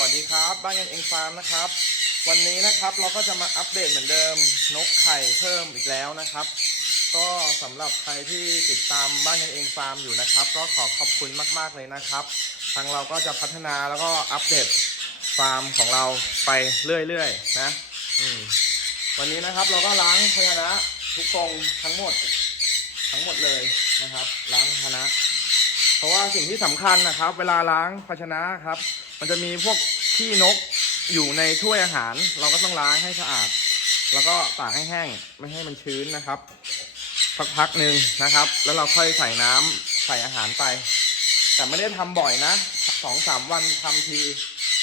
วัสดีครับ บ้านกันเองฟาร์มนะครับ วันนี้นะครับเราก็จะมาอัปเดตเหมือนเดิม นกไข่เพิ่มอีกแล้วนะครับ ก็สำหรับใครที่ติดตามบ้านกันเองฟาร์มอยู่นะครับ ก็ขอขอบคุณมากๆเลยนะครับ ทางเราก็จะพัฒนาแล้วก็อัปเดตฟาร์มของเราไปเรื่อยๆนะวันนี้นะครับเราก็ล้างภาชนะทุกกรงทั้งหมด ทั้งหมดเลยนะครับ ล้างภาชนะ เพราะว่าสิ่งที่สำคัญนะครับ เวลาล้างภาชนะครับ มันจะมีพวกขี้นกอยู่ในถ้วยอาหาร เราก็ต้องล้างให้สะอาด แล้วก็ตากให้แห้งไม่ให้มันชื้นนะครับสักพักหนึ่งนะครับ แล้วเราค่อยใส่น้ำใส่อาหารไป แต่ไม่ได้ทำบ่อยนะสองสามวันทำที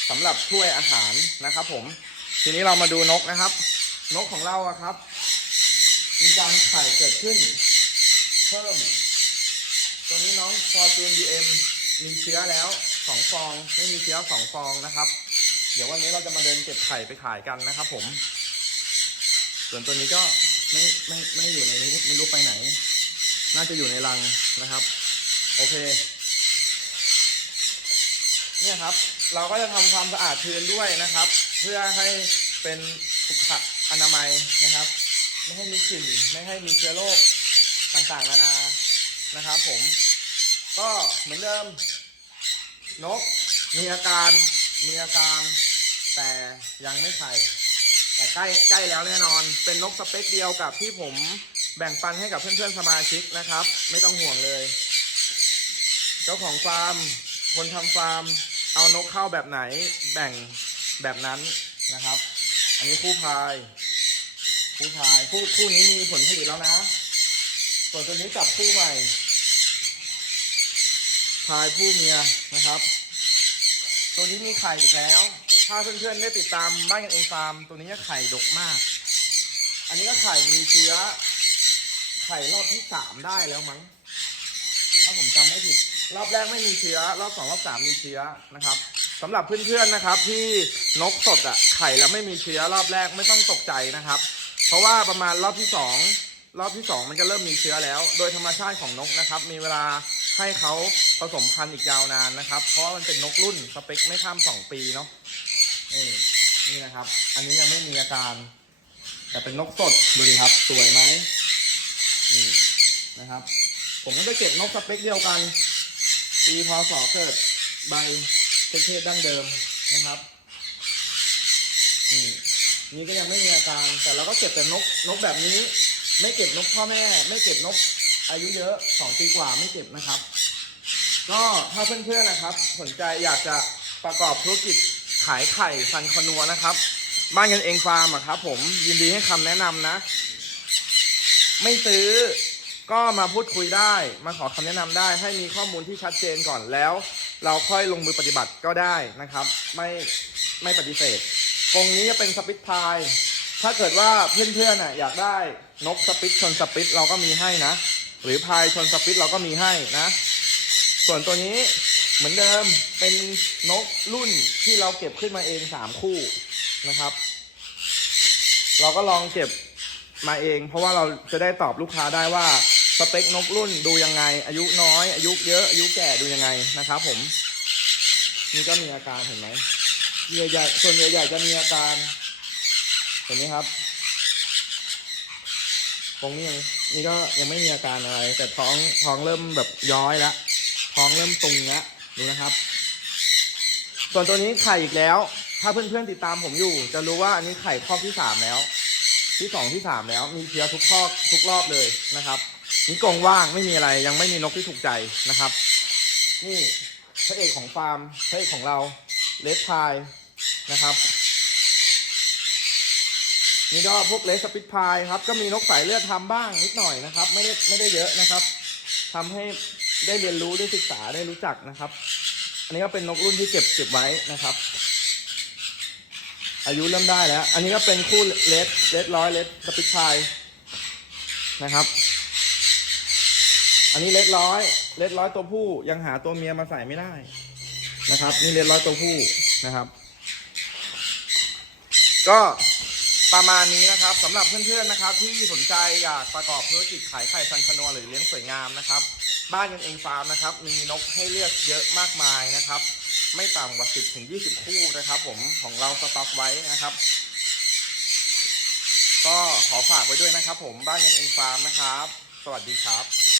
สำหรับถ้วยอาหารนะครับ ผม ทีนี้เรามาดูนกนะครับ นกของเราอะครับ มีการไข่เกิดขึ้น เพิ่ม ตัวนี้น้อง Fortune DM มีเชื้อแล้วสองฟองไม่มีเชื้อสองฟองนะครับ เดี๋ยววันนี้เราจะมาเดินเก็บไข่ไปขายกันนะครับ ผม ส่วนตัวนี้ก็ไม่ไม่ไม่อยู่ในนี้ไม่รู้ไปไหน น่าจะอยู่ในรังนะครับ โอเค เนี่ยครับ เราก็จะทำความสะอาดพื้นด้วยนะครับ เพื่อให้เป็นสุขอนามัยนะครับ ไม่ให้มีกลิ่นไม่ให้มีเชื้อโรคต่างๆ นานา นะครับผม ก็เหมือนเดิม นกมีอาการมีอาการ แต่ยังไม่ไข่แต่ใกล้ใกล้แล้วแน่นอน เป็นนกสเปคเดียวกับที่ผมแบ่งปันให้กับเพื่อนๆสมาชิกนะครับ ไม่ต้องห่วงเลย เจ้าของฟาร์ม คนทำฟาร์ม เอานกเข้าแบบไหนแบ่งแบบนั้นนะครับ อันนี้คู่พาย คู่พายคู่คู่นี้มีผลผลิตแล้วนะ ส่วนตัวนี้จับคู่ใหม่พายผู้เมียนะครับ ตัวนี้มีไข่อีกแล้ว ถ้าเพื่อนๆได้ติดตามบ้านกันเองฟาร์ม ตัวนี้ก็ไข่ดกมาก อันนี้ก็ไข่มีเชื้อ ไข่รอบที่สามได้แล้วมั้ง ถ้าผมจำไม่ผิด รอบแรกไม่มีเชื้อ รอบสองรอบสามมีเชื้อนะครับสำหรับเพื่อนๆนะครับ ที่นกสดอะไข่แล้วไม่มีเชื้อรอบแรกไม่ต้องตกใจนะครับ เพราะว่าประมาณรอบที่สอง รอบที่สองมันจะเริ่มมีเชื้อแล้ว โดยธรรมชาติของนกนะครับ มีเวลาให้เขาผสมพันธุ์อีกยาวนานนะครับ เพราะมันเป็นนกรุ่นสเปคไม่ข้ามสองปีเนาะนี่นี่นะครับ อันนี้ยังไม่มีอาการ แต่เป็นนกสดดูดิครับสวยไหมนี่นะครับ ผมก็จะเก็บนกสเปคเดียวกัน ปีพศเกิดใบเทศดั้งเดิมนะครับนี่นี่ก็ยังไม่มีอาการ แต่เราก็เก็บแต่นกนกแบบนี้ ไม่เก็บนกพ่อแม่ ไม่เก็บนกอายุเยอะสองปีกว่าไม่เก็บนะครับ ก็ถ้าเพื่อนๆนะครับ สนใจอยากจะประกอบธุรกิจขายไข่ฟันคอนัวนะครับ บ้านกันเองฟาร์มอะครับ ผมยินดีให้คำแนะนำนะ ไม่ซื้อก็มาพูดคุยได้มาขอคำแนะนำได้ ให้มีข้อมูลที่ชัดเจนก่อนแล้ว เราค่อยลงมือปฏิบัติก็ได้นะครับ ไม่ไม่ปฏิเสธกรงนี้จะเป็นสปิทพาย ถ้าเกิดว่าเพื่อนๆน่ะอยากได้นกสปิทชนสปิทเราก็มีให้นะ หรือพายชนสปิทเราก็มีให้นะ ส่วนตัวนี้เหมือนเดิมเป็นนกรุ่นที่เราเก็บขึ้นมาเองสามคู่นะครับ เราก็ลองเก็บมาเอง เพราะว่าเราจะได้ตอบลูกค้าได้ว่าสเปคนกรุ่นดูยังไง อายุน้อย อายุเยอะอายุแก่ดูยังไงนะครับผมนี่ก็มีอาการเห็นไหมเหยื่อใหญ่ส่วนใหญ่จะมีอาการ ห็นไหมครับ ตรงนี้ยังนี่ก็ยังไม่มีอาการอะไร แต่ท้องท้องเริ่มแบบย้อยแล้วท้องเริ่มตุงแล้วดูนะครับ ส่วนตัวนี้ไข่อีกแล้ว ถ้าเพื่อนๆติดตามผมอยู่ จะรู้ว่าอันนี้ไข่ข้อที่สามแล้ว ที่สองที่สามแล้ว มีเชื้อทุกข้อทุกรอบเลยนะครับนี่กรงว่างไม่มีอะไรยังไม่มีนกที่ถูกใจนะครับ นี่พระเอกของฟาร์มพระเอกของเราเลสพายนะครับ นี่ก็พวกเลสสปิทพายครับ ก็มีนกสายเลือดทำบ้างนิดหน่อยนะครับ ไม่ได้ไม่ได้เยอะนะครับทำให้ได้เรียนรู้ได้ศึกษาได้รู้จักนะครับ อันนี้ก็เป็นนกรุ่นที่เก็บเก็บไว้นะครับ อายุเริ่มได้แล้ว อันนี้ก็เป็นคู่เลสเลสร้อยเลสสปิทพายนะครับ อันนี้เลสร้อยเลสร้อยตัวผู้ยังหาตัวเมียมาใส่ไม่ได้นะครับ นี่เลสร้อยตัวผู้นะครับ ก็ ประมาณนี้นะครับสำหรับเพื่อนๆนะครับ ที่สนใจอยากประกอบธุรกิจขายไข่ซันคนัวหรือเลี้ยงสวยงามนะครับ บ้านยังเองฟาร์มนะครับ มีนกให้เลือกเยอะมากมายนะครับ ไม่ต่ำกว่า 10ถึง20 คู่นะครับ ผมของเราสต็อกไว้นะครับ ก็ขอฝากไว้ด้วยนะครับ ผมบ้านยังเองฟาร์มนะครับ สวัสดีครับ